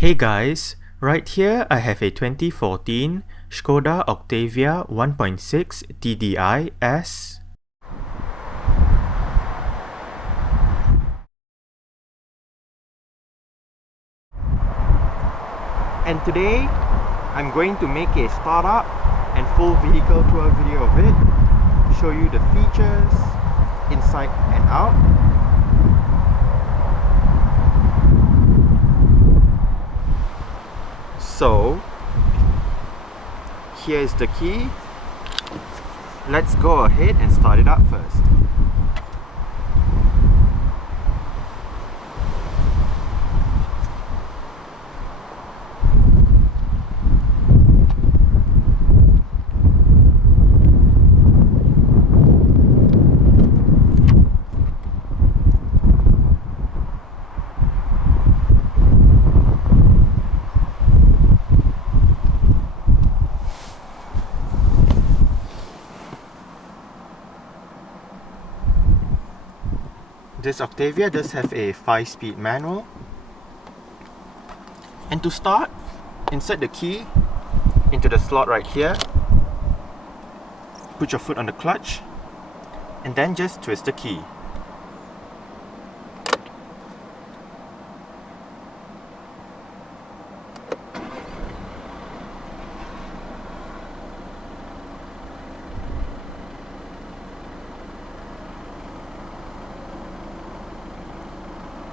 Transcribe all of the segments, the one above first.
Hey guys, right here I have a 2014 Škoda Octavia 1.6 TDI S. And today I'm going to make a startup and full vehicle tour video of it, show you the features inside and out. So here is the key. Let's go ahead and start it up first. This Octavia does have a 5-speed manual. And to start, insert the key into the slot right here. Put your foot on the clutch and then just twist the key.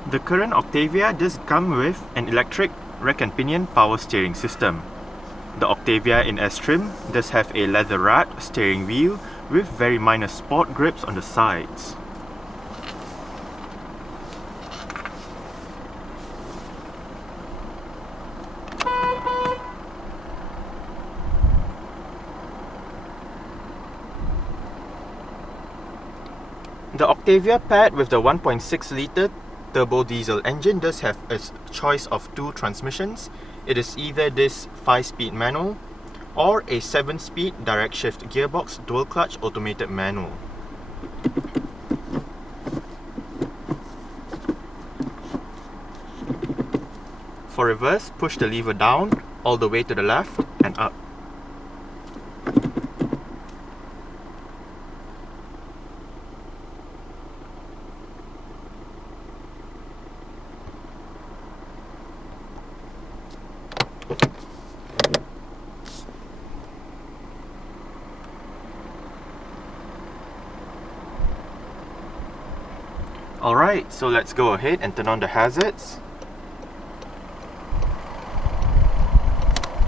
The current Octavia does come with an electric rack and pinion power steering system. The Octavia in S trim does have a leather wrapped steering wheel with very minor sport grips on the sides. The Octavia paired with the 1.6 litre turbo diesel engine does have a choice of two transmissions. It is either this 5-speed manual or a 7-speed direct shift gearbox dual clutch automated manual. For reverse, push the lever down all the way to the left and up. Alright, so let's go ahead and turn on the hazards.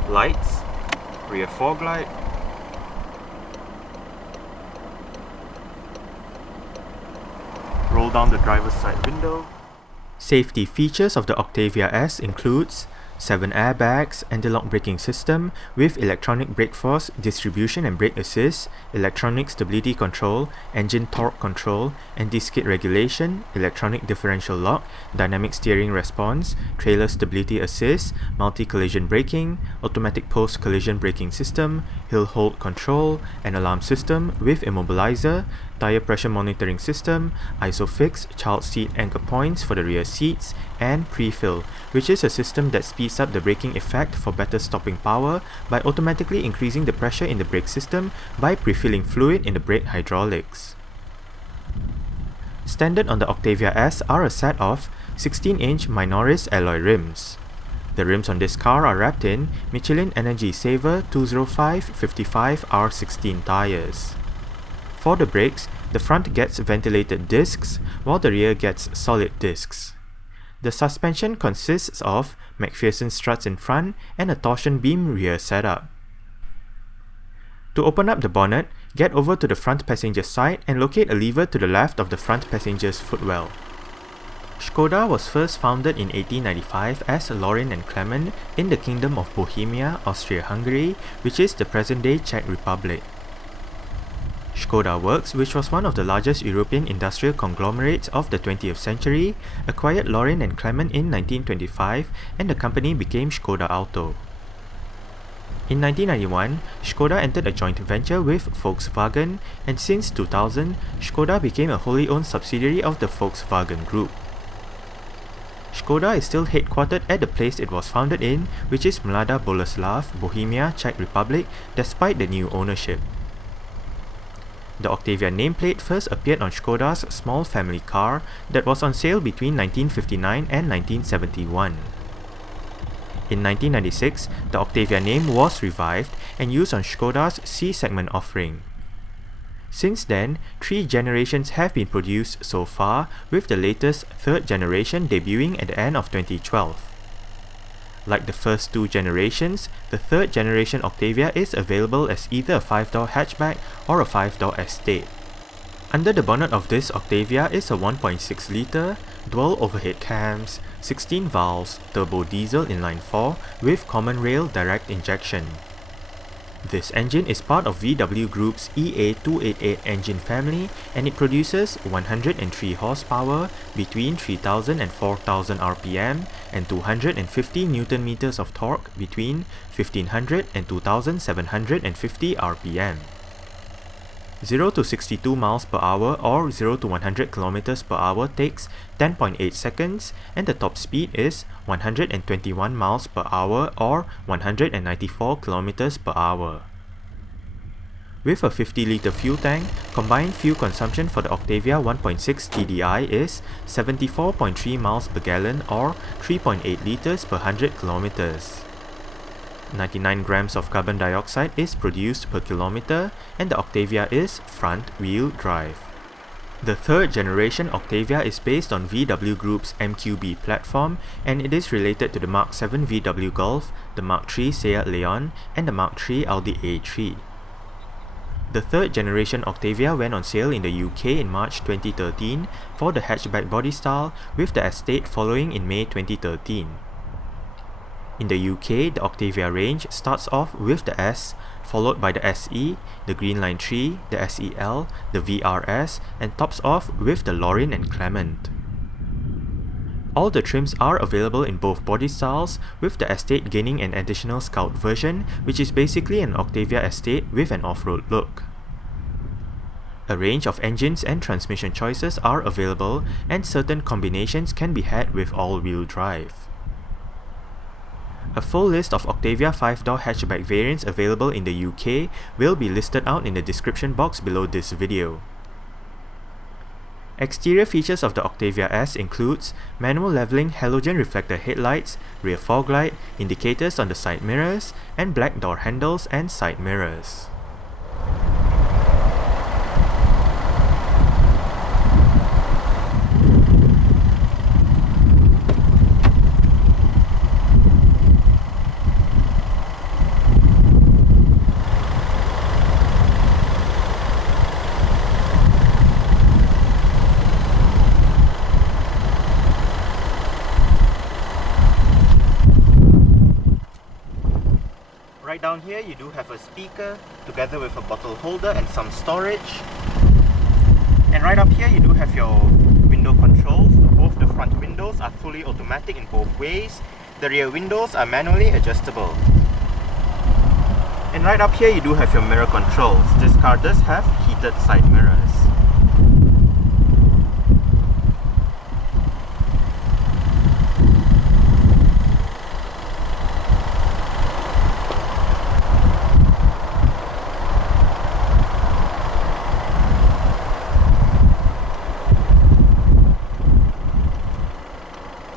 Lights, rear fog light, roll down the driver's side window. Safety features of the Octavia S includes 7 airbags, anti-lock braking system with electronic brake force distribution and brake assist, electronic stability control, engine torque control, anti-skid regulation, electronic differential lock, dynamic steering response, trailer stability assist, multi-collision braking, automatic post-collision braking system, hill hold control, an alarm system with immobilizer, tire pressure monitoring system, ISOFIX child seat anchor points for the rear seats, and pre-fill, which is a system that speeds up the braking effect for better stopping power by automatically increasing the pressure in the brake system by pre-filling fluid in the brake hydraulics. Standard on the Octavia S are a set of 16-inch Minoris alloy rims. The rims on this car are wrapped in Michelin Energy Saver 205/55 R16 tires. For the brakes, the front gets ventilated discs while the rear gets solid discs. The suspension consists of McPherson struts in front and a torsion beam rear setup. To open up the bonnet, get over to the front passenger side and locate a lever to the left of the front passenger's footwell. Škoda was first founded in 1895 as Lorin and Clement in the Kingdom of Bohemia, Austria-Hungary, which is the present-day Czech Republic. Škoda Works, which was one of the largest European industrial conglomerates of the 20th century, acquired Lorin and Clement in 1925 and the company became Škoda Auto. In 1991, Škoda entered a joint venture with Volkswagen, and since 2000, Škoda became a wholly owned subsidiary of the Volkswagen Group. Škoda is still headquartered at the place it was founded in, which is Mladá Boleslav, Bohemia, Czech Republic, despite the new ownership. The Octavia nameplate first appeared on Škoda's small family car that was on sale between 1959 and 1971. In 1996, the Octavia name was revived and used on Škoda's C-segment offering. Since then, 3 generations have been produced so far, with the latest 3rd generation debuting at the end of 2012. Like the first 2 generations, the 3rd generation Octavia is available as either a 5-door hatchback or a 5-door estate. Under the bonnet of this Octavia is a 1.6 litre, dual overhead cams, 16 valves, turbo diesel inline-4 with common rail direct injection. This engine is part of VW Group's EA288 engine family, and it produces 103 horsepower between 3000 and 4000 RPM and 250 Nm of torque between 1500 and 2750 RPM. 0 to 62 miles per hour or 0 to 100 km per hour takes 10.8 seconds, and the top speed is 121 miles per hour or 194 km per hour. With a 50-litre fuel tank, combined fuel consumption for the Octavia 1.6 TDI is 74.3 miles per gallon or 3.8 litres per 100 kilometers. 99 grams of carbon dioxide is produced per kilometer, and the Octavia is front-wheel drive. The 3rd generation Octavia is based on VW Group's MQB platform, and it is related to the Mark 7 VW Golf, the Mark 3 Seat Leon, and the Mark 3 Audi A3. The 3rd generation Octavia went on sale in the UK in March 2013 for the hatchback body style, with the estate following in May 2013. In the UK, the Octavia range starts off with the S, followed by the SE, the Greenline 3, the SEL, the VRS, and tops off with the Lorin and Clement. All the trims are available in both body styles, with the estate gaining an additional Scout version, which is basically an Octavia estate with an off-road look. A range of engines and transmission choices are available, and certain combinations can be had with all-wheel drive. A full list of Octavia 5-door hatchback variants available in the UK will be listed out in the description box below this video. Exterior features of the Octavia S includes manual leveling halogen reflector headlights, rear fog light, indicators on the side mirrors, and black door handles and side mirrors. Right down here you do have a speaker together with a bottle holder and some storage. And right up here you do have your window controls. Both the front windows are fully automatic in both ways. The rear windows are manually adjustable. And right up here you do have your mirror controls. This car does have heated side mirrors.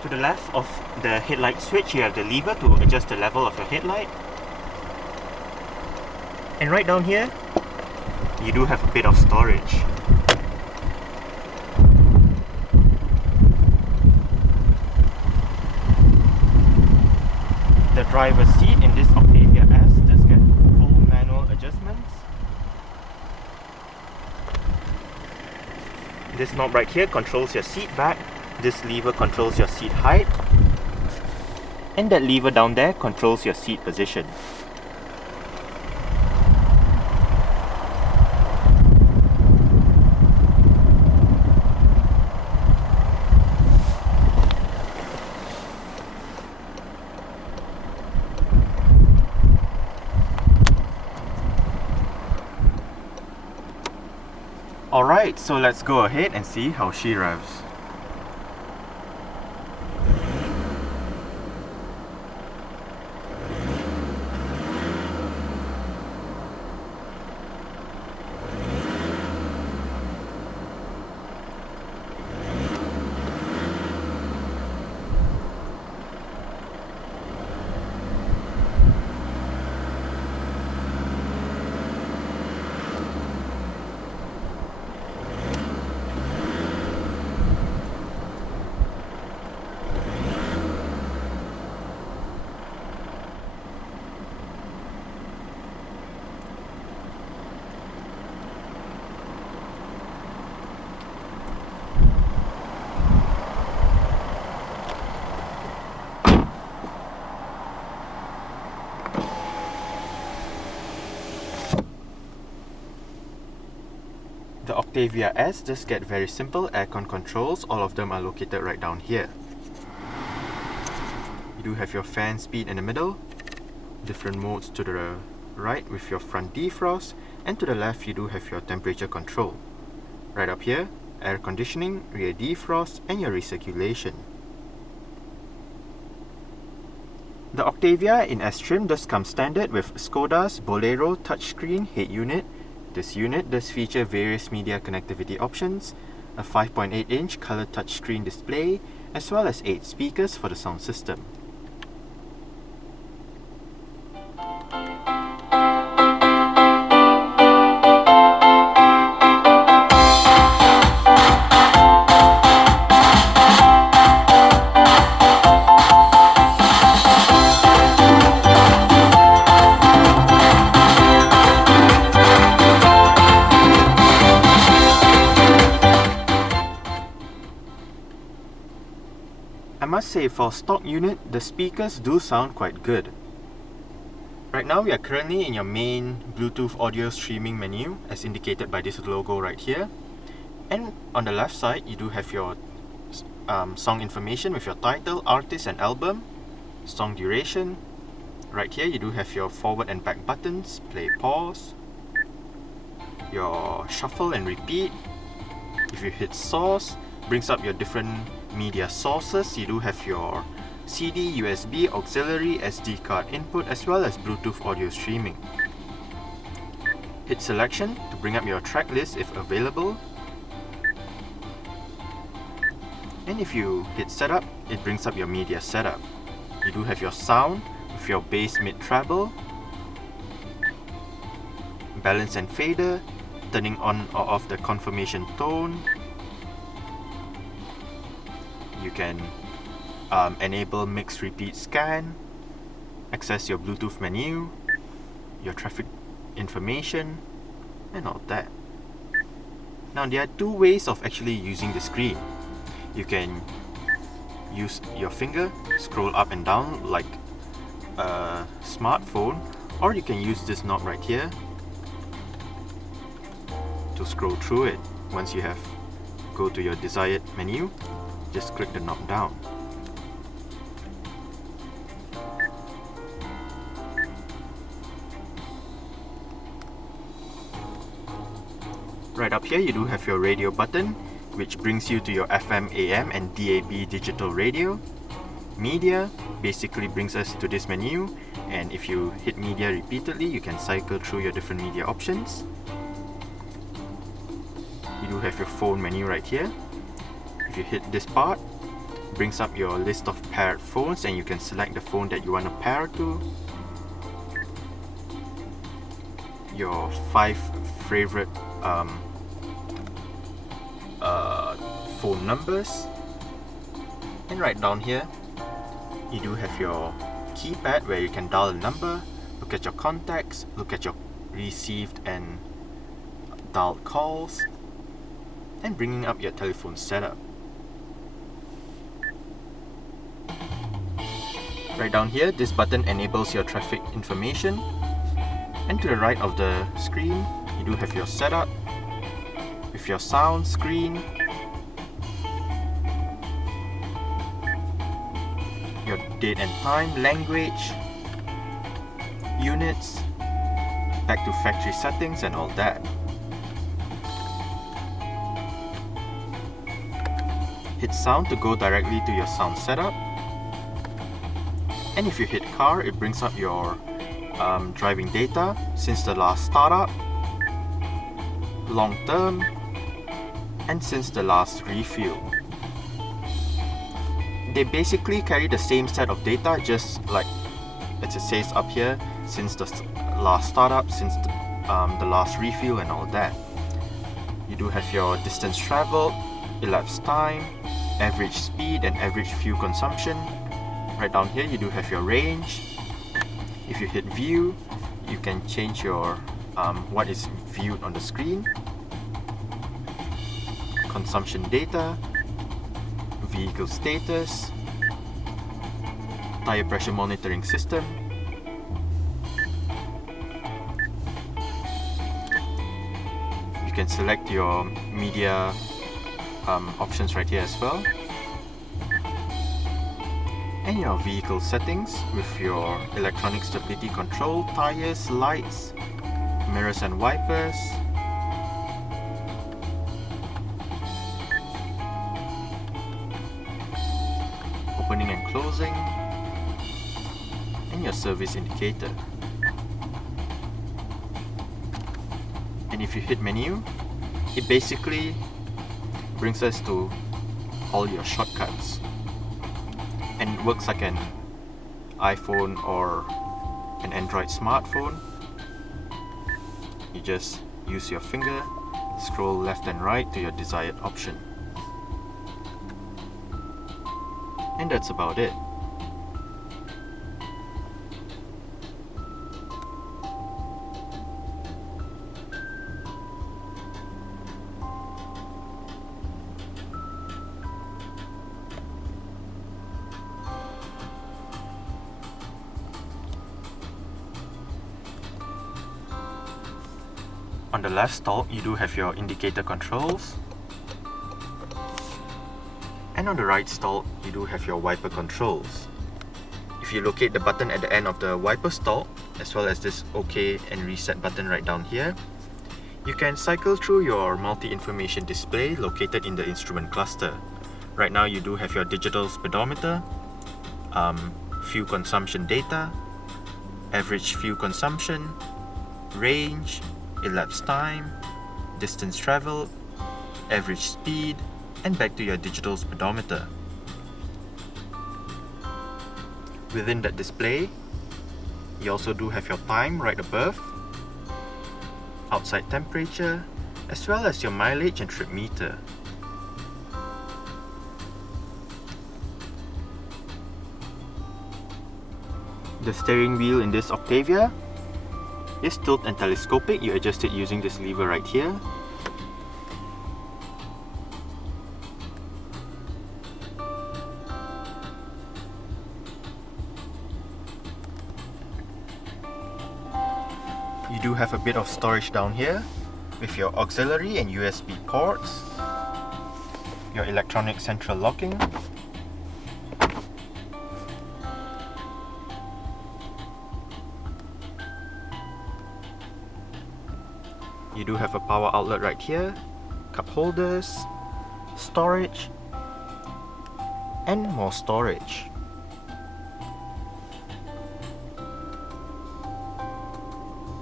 To the left of the headlight switch you have the lever to adjust the level of your headlight. And right down here you do have a bit of storage. The driver's seat in this Octavia S does get full manual adjustments. This knob right here controls your seat back. This lever controls your seat height, and that lever down there controls your seat position. Alright, so let's go ahead and see how she revs. Octavia S just get very simple aircon controls. All of them are located right down here. You do have your fan speed in the middle, different modes to the right with your front defrost, and to the left you do have your temperature control. Right up here, air conditioning, rear defrost, and your recirculation. The Octavia in S trim does come standard with Škoda's Bolero touchscreen head unit. This unit does feature various media connectivity options, a 5.8-inch color touchscreen display, as well as 8 speakers for the sound system. I must say, for stock unit, the speakers do sound quite good. Right now we are currently in your main Bluetooth audio streaming menu, as indicated by this logo right here. And on the left side you do have your song information with your title, artist and album, song duration. Right here you do have your forward and back buttons, play, pause, your shuffle and repeat. If you hit source, brings up your different media sources. You do have your CD, USB, auxiliary, SD card input, as well as Bluetooth audio streaming. Hit selection to bring up your track list if available. And if you hit setup, it brings up your media setup. You do have your sound with your bass, mid, treble, balance and fader, turning on or off the confirmation tone. You can enable mix, repeat, scan, access your Bluetooth menu, your traffic information, and all that. Now there are two ways of actually using the screen. You can use your finger, scroll up and down like a smartphone, or you can use this knob right here to scroll through it. Once you have go to your desired menu, just click the knob down. Right up here you do have your radio button, which brings you to your FM, AM and DAB digital radio. Media basically brings us to this menu, and if you hit media repeatedly you can cycle through your different media options. You do have your phone menu right here. If you hit this part, it brings up your list of paired phones and you can select the phone that you want to pair to. Your 5 favorite phone numbers. And right down here, you do have your keypad where you can dial a number, look at your contacts, look at your received and dialed calls, and bringing up your telephone setup. Right down here, this button enables your traffic information, and to the right of the screen you do have your setup with your sound screen, your date and time, language, units, back to factory settings and all that. Hit sound to go directly to your sound setup. And if you hit car, it brings up your driving data since the last startup, long term, and since the last refuel. They basically carry the same set of data, just like as it says up here, since the last startup, since the last refuel and all that. You do have your distance traveled, elapsed time, average speed and average fuel consumption. Right down here you do have your range. If you hit view, you can change your what is viewed on the screen, consumption data, vehicle status, tire pressure monitoring system, you can select your media options right here as well, and your vehicle settings with your electronic stability control, tires, lights, mirrors and wipers, opening and closing, and your service indicator. And if you hit menu, it basically brings us to all your shortcuts, and it works like an iPhone or an Android smartphone. You just use your finger, scroll left and right to your desired option. And that's about it. On the left stalk, you do have your indicator controls, and on the right stalk, you do have your wiper controls. If you locate the button at the end of the wiper stalk, as well as this OK and reset button right down here, you can cycle through your multi-information display located in the instrument cluster. Right now you do have your digital speedometer, fuel consumption data, average fuel consumption, range, elapsed time, distance traveled, average speed, and back to your digital speedometer. Within that display, you also do have your time right above, outside temperature, as well as your mileage and trip meter. The steering wheel in this Octavia is tilt and telescopic. You adjust it using this lever right here. You do have a bit of storage down here with your auxiliary and USB ports, your electronic central locking, you do have a power outlet right here, cup holders, storage, and more storage.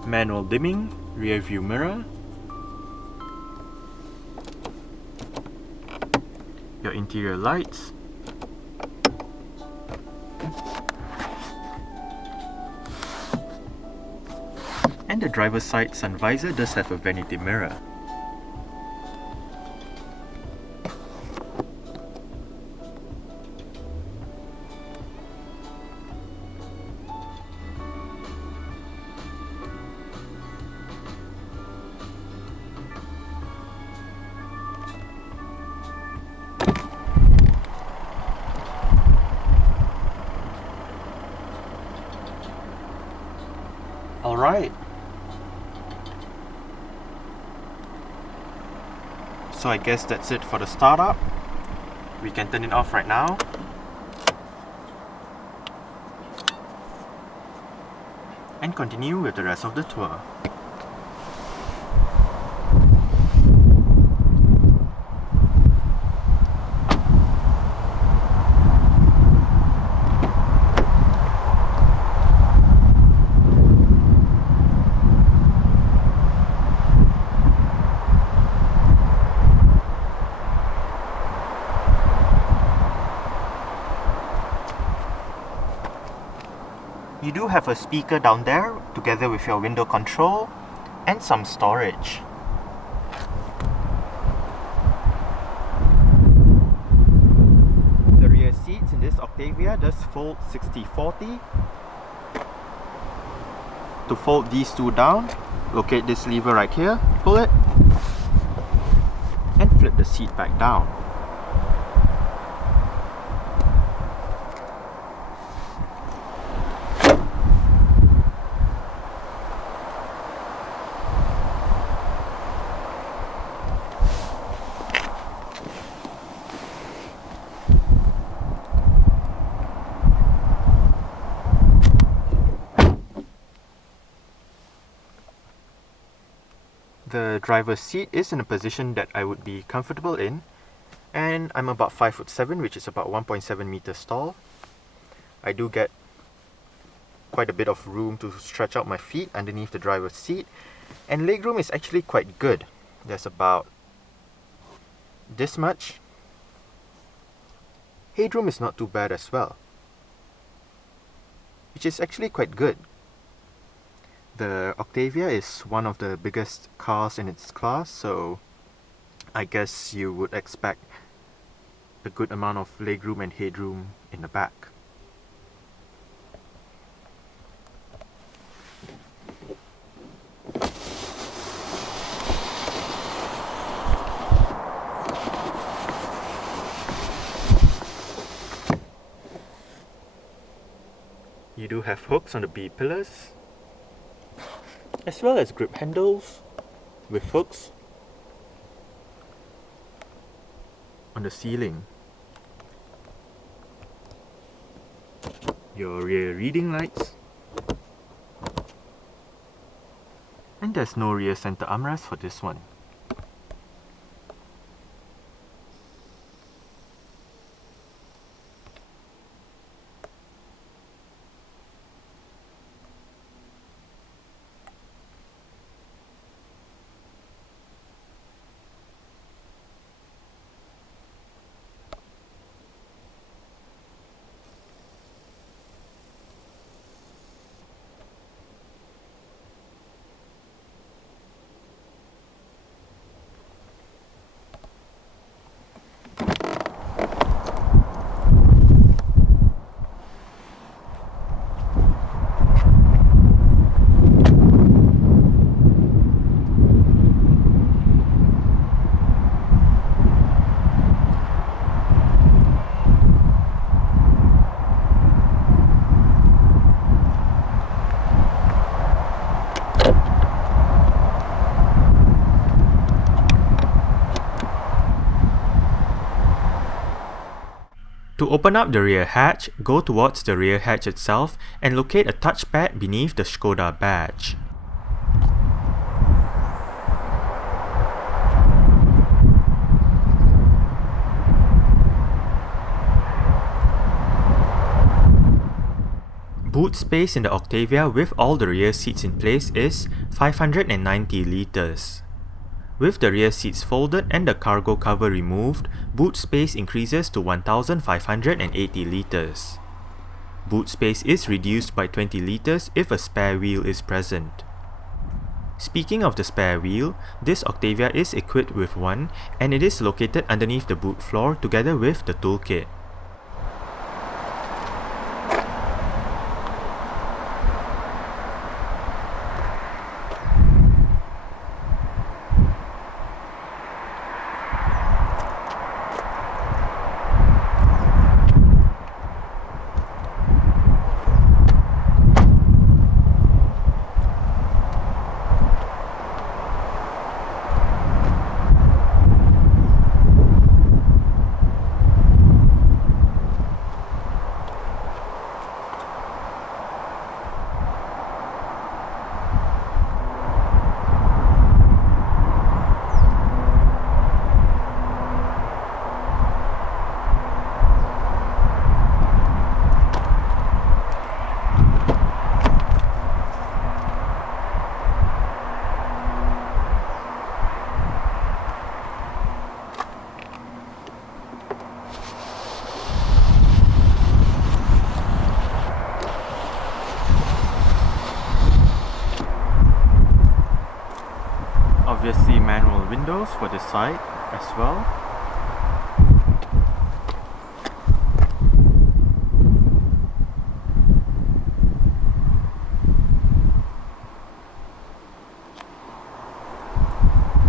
Manual dimming, rear view mirror, your interior lights, and the driver's side sun visor does have a vanity mirror. Alright, so I guess that's it for the startup. We can turn it off right now. And continue with the rest of the tour. You do have a speaker down there together with your window control and some storage. The rear seats in this Octavia does fold 60-40. To fold these two down, locate this lever right here, pull it, and flip the seat back down. The driver's seat is in a position that I would be comfortable in, and I'm about 5'7", which is about 1.7 meters tall. I do get quite a bit of room to stretch out my feet underneath the driver's seat, and legroom is actually quite good. There's about this much. Headroom is not too bad as well, which is actually quite good. The Octavia is one of the biggest cars in its class, so I guess you would expect a good amount of legroom and headroom in the back. You do have hooks on the B pillars, as well as grip handles with hooks on the ceiling. Your rear reading lights, and there's no rear center armrest for this one. To open up the rear hatch, go towards the rear hatch itself and locate a touchpad beneath the Škoda badge. Boot space in the Octavia with all the rear seats in place is 590 litres. With the rear seats folded and the cargo cover removed, boot space increases to 1,580 litres. Boot space is reduced by 20 litres if a spare wheel is present. Speaking of the spare wheel, this Octavia is equipped with one, and it is located underneath the boot floor together with the toolkit. Obviously manual windows for this side as well.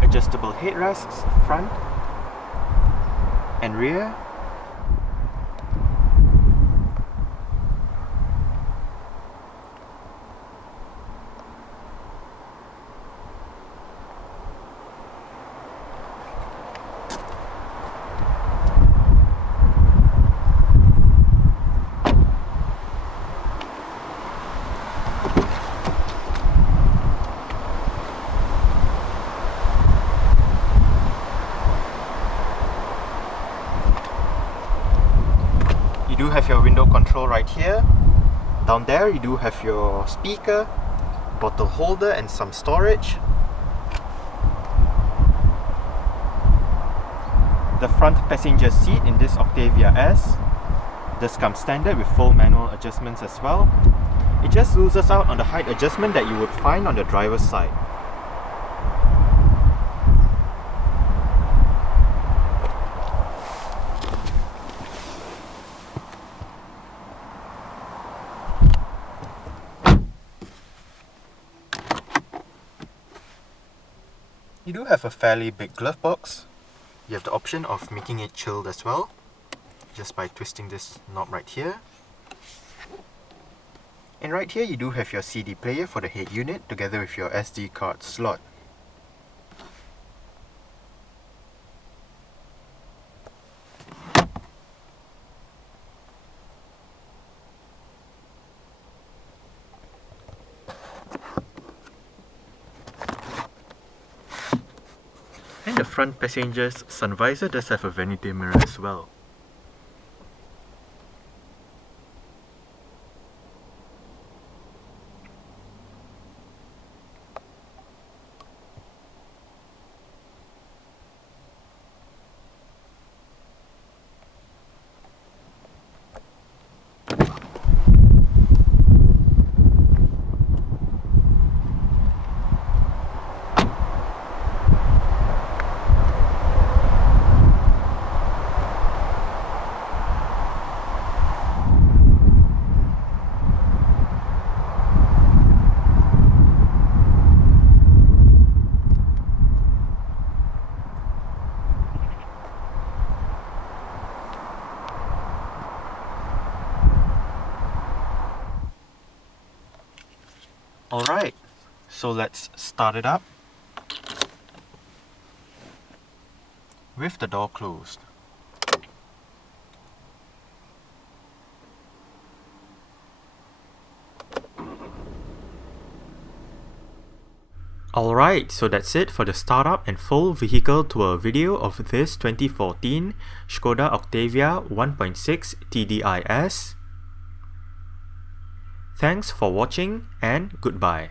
Adjustable headrests front and rear. do have your window control right here. Down there you do have your speaker, bottle holder and some storage. The front passenger seat in this Octavia S does come standard with full manual adjustments as well. It just loses out on the height adjustment that you would find on the driver's side. You do have a fairly big glove box. You have the option of making it chilled as well, just by twisting this knob right here. And right here you do have your CD player for the head unit together with your SD card slot. And the front passenger's sun visor does have a vanity mirror as well. Alright, so let's start it up with the door closed. Alright, so that's it for the startup and full vehicle tour video of this 2014 Škoda Octavia 1.6 TDI S. Thanks for watching and goodbye.